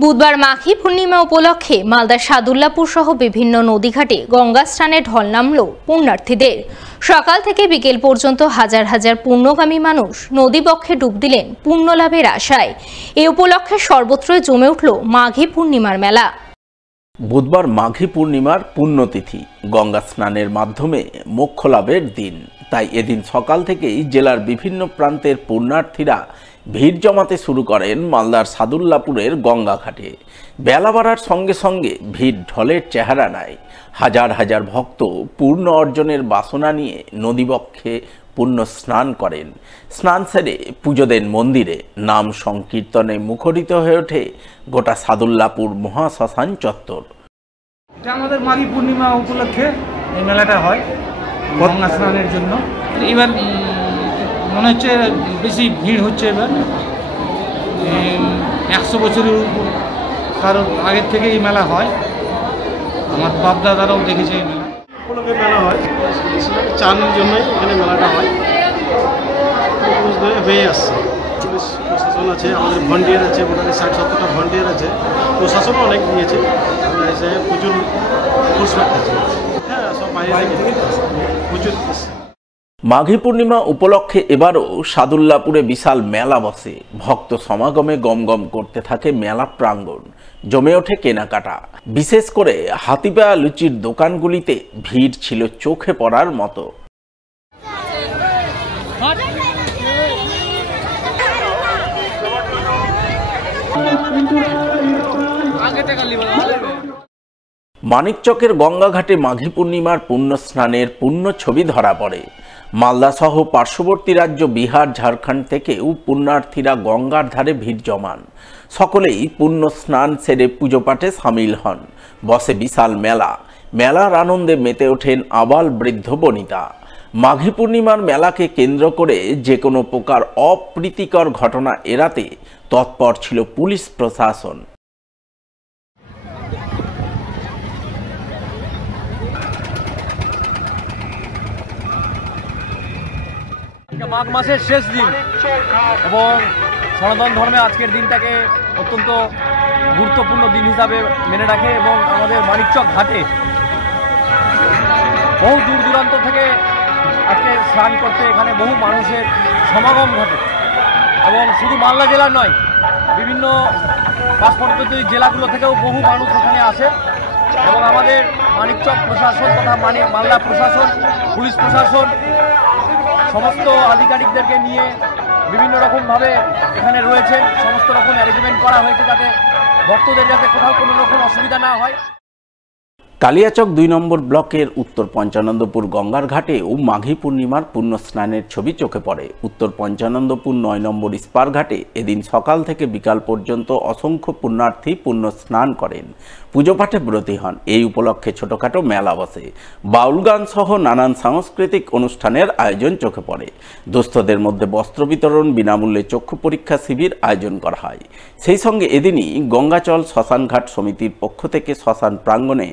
বুধবার মাঘী পূর্ণিমা উপলক্ষে মালদার সাদুল্লাপুর সহ বিভিন্ন নদীঘাটে গঙ্গা স্নানে ঢল নামল পুণ্যার্থীদের। সকাল থেকে বিকেল পর্যন্ত হাজার হাজার পুণ্যগামী মানুষ নদীবক্ষে ডুব দিলেন পুণ্য লাভের আশায়। এই উপলক্ষে সর্বত্রই জমে উঠল মাঘী পূর্ণিমার মেলা। বুধবার মাঘী পূর্ণিমার পুণ্যতিথি, গঙ্গা স্নানের মাধ্যমে মোক্ষ লাভের দিন। তাই এদিন সকাল থেকেই জেলার বিভিন্ন প্রান্তের পুণ্যার্থীরা ভিড় জমাতে শুরু করেন মালদার সাদুল্লাপুরের গঙ্গা ঘাটে। বেলা বাড়ার সঙ্গে সঙ্গে ভিড় ঢলের চেহারা নেয়। হাজার হাজার ভক্ত পূর্ণ অর্জনের বাসনা নিয়ে নদীবক্ষে পুণ্য স্নান করেন। স্নান সেরে পুজো দেন মন্দিরে। নাম সংকীর্তনে মুখরিত হয়ে ওঠে গোটা সাদুল্লাপুর মহাশ্মশান চত্বর। এটা আমাদের মাঘী পূর্ণিমা উপলক্ষে এই মেলাটা হয় গঙ্গা স্নানের জন্য। এবার মনে হচ্ছে বেশি ভিড় হচ্ছে। এবার 100 বছরের উপর কারণ আগের থেকে এই মেলা হয়। আমার বাপ দাদারাও দেখেছে এই মেলা। উপলক্ষে মেলা হয়, চানের জন্যই এখানে মেলাটা হয়। হয়ে আসছে, পুলিশ প্রশাসন আছে, আমাদের ভলেন্টিয়ার আছে, মোটামুটি 60-70টা ভলেন্টিয়ার আছে। প্রশাসনও অনেক দিয়েছে, প্রচুর ফোর্সমেন্ট আছে। হ্যাঁ, সব বাইরে থেকে প্রচুর। মাঘী পূর্ণিমা উপলক্ষে এবারও সাদুল্লাপুরে বিশাল মেলা বসে। ভক্ত সমাগমে গমগম করতে থাকে মেলা প্রাঙ্গণ। জমে ওঠে কেনাকাটা। বিশেষ করে হাতিপায়া লুচির দোকানগুলিতে ভিড় ছিল চোখে পড়ার মতো। মানিকচকের গঙ্গাঘাটে মাঘী পূর্ণিমার পুণ্য স্নানের পুণ্য ছবি ধরা পড়ে। মালদা সহ পার্শ্ববর্তী রাজ্য বিহার, ঝাড়খণ্ড থেকেও পুণ্যার্থীরা গঙ্গার ধারে ভিড় জমান। সকলেই পুণ্য স্নান সেরে পুজো পাঠে সামিল হন। বসে বিশাল মেলা। মেলার আনন্দে মেতে ওঠেন আবাল বৃদ্ধ বনিতা। মাঘী পূর্ণিমার মেলাকে কেন্দ্র করে যে কোনো প্রকার অপ্রীতিকর ঘটনা এড়াতে তৎপর ছিল পুলিশ প্রশাসন। মাঘ মাসের শেষ দিন এবং সনাতন ধর্মে আজকের দিনটাকে অত্যন্ত গুরুত্বপূর্ণ দিন হিসাবে মেনে রাখে এবং আমাদের মানিকচক ঘাটে বহু দূর দূরান্ত থেকে আজকে স্নান করতে এখানে বহু মানুষের সমাগম ঘটে। এবং শুধু মালদা জেলার নয়, বিভিন্ন পার্শ্ববর্তী জেলাগুলো থেকেও বহু মানুষ এখানে আসে এবং আমাদের মানিকচক প্রশাসন তথা মালদা প্রশাসন, পুলিশ প্রশাসন সমস্ত আধিকারিকদেরকে নিয়ে বিভিন্ন রকমভাবে এখানে রয়েছে। সমস্ত রকম অ্যারেঞ্জমেন্ট করা হয়েছে যাতে ভক্তদের যাতে কোথাও কোনো রকম অসুবিধা না হয়। কালিয়াচক 2 নম্বর ব্লকের উত্তর পঞ্চানন্দপুর গঙ্গার ঘাটেও মাঘী পূর্ণিমার পুণ্য স্নানের ছবি চোখে পড়ে। উত্তর পঞ্চানন্দপুর 9 নম্বর ইস্পার ঘাটে এদিন সকাল থেকে বিকাল পর্যন্ত অসংখ্য পুণ্যার্থী পুণ্য স্নান করেন, পুজো পাঠে ব্রতী হন। এই উপলক্ষে ছোটখাটো মেলা বসে। বাউল গান সহ নানান সাংস্কৃতিক অনুষ্ঠানের আয়োজন চোখে পড়ে। দুস্থদের মধ্যে বস্ত্র বিতরণ, বিনামূল্যে চক্ষু পরীক্ষা শিবির আয়োজন করা হয়। সেই সঙ্গে এদিনই গঙ্গাচল শ্মশানঘাট সমিতির পক্ষ থেকে শ্মশান প্রাঙ্গণে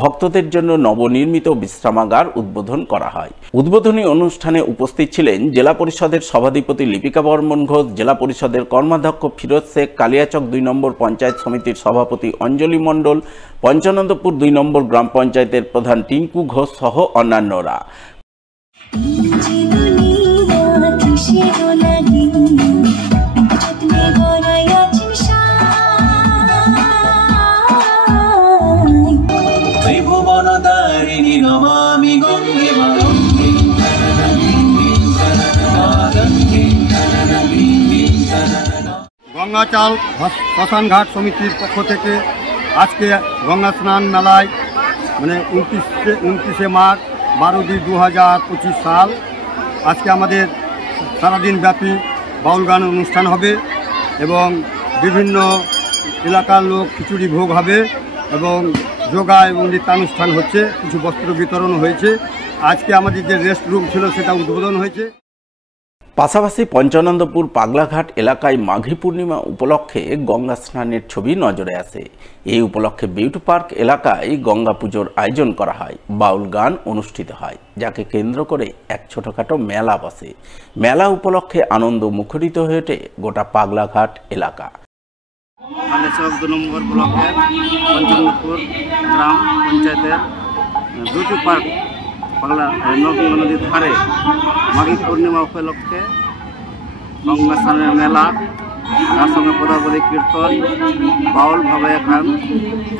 ভক্তদের জন্য নবনির্মিত বিশ্রামাগার উদ্বোধন করা হয়। উদ্বোধনী অনুষ্ঠানে উপস্থিত ছিলেন জেলা পরিষদের সভাধিপতি লিপিকা বর্মন ঘোষ, জেলা পরিষদের কর্মাধ্যক্ষ ফিরোজ শেখ, কালিয়াচক 2 নম্বর পঞ্চায়েত সমিতির সভাপতি অঞ্জলি মণ্ডল, পঞ্চানন্দপুর 2 নম্বর গ্রাম পঞ্চায়েতের প্রধান টিঙ্কু ঘোষ সহ অন্যান্যরা। গঙ্গাচল শ্মশানঘাট সমিতির পক্ষ থেকে আজকে গঙ্গা স্নান মেলায় 29শে মার্চ 12/2/2025 সাল আজকে আমাদের সারাদিন ব্যাপী বাউল গান অনুষ্ঠান হবে এবং বিভিন্ন এলাকার লোক খিচুড়ি ভোগ হবে এবং যোগা এবং নৃত্যানুষ্ঠান হচ্ছে। কিছু বস্ত্র বিতরণ হয়েছে। আজকে আমাদের যে রেস্ট রুম ছিল সেটা উদ্বোধন হয়েছে। পাশাপাশি পঞ্চানন্দপুর পাগলাঘাট এলাকায় মাঘী পূর্ণিমা উপলক্ষে গঙ্গা স্নানের ছবি নজরে আসে। এই উপলক্ষে বিউটি পার্ক এলাকায় গঙ্গা পুজোর আয়োজন করা হয়। বাউল গান অনুষ্ঠিত হয়, যাকে কেন্দ্র করে এক ছোটখাটো মেলা বসে। মেলা উপলক্ষে আনন্দ মুখরিত হয়ে ওঠে গোটা পাগলাঘাট এলাকা। কালিয়াচক 2 নম্বর ব্লকের পঞ্চানন্দপুর গ্রাম পঞ্চায়েতের দুটি পার্ক পাগলা নগঙ্গা নদীর ধারে মাঘী পূর্ণিমা উপলক্ষে গঙ্গা স্নানের মেলা, তার সঙ্গে পদাবলী কীর্তন, বাউল ভাবে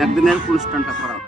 একদিনের অনুষ্ঠানটা করা।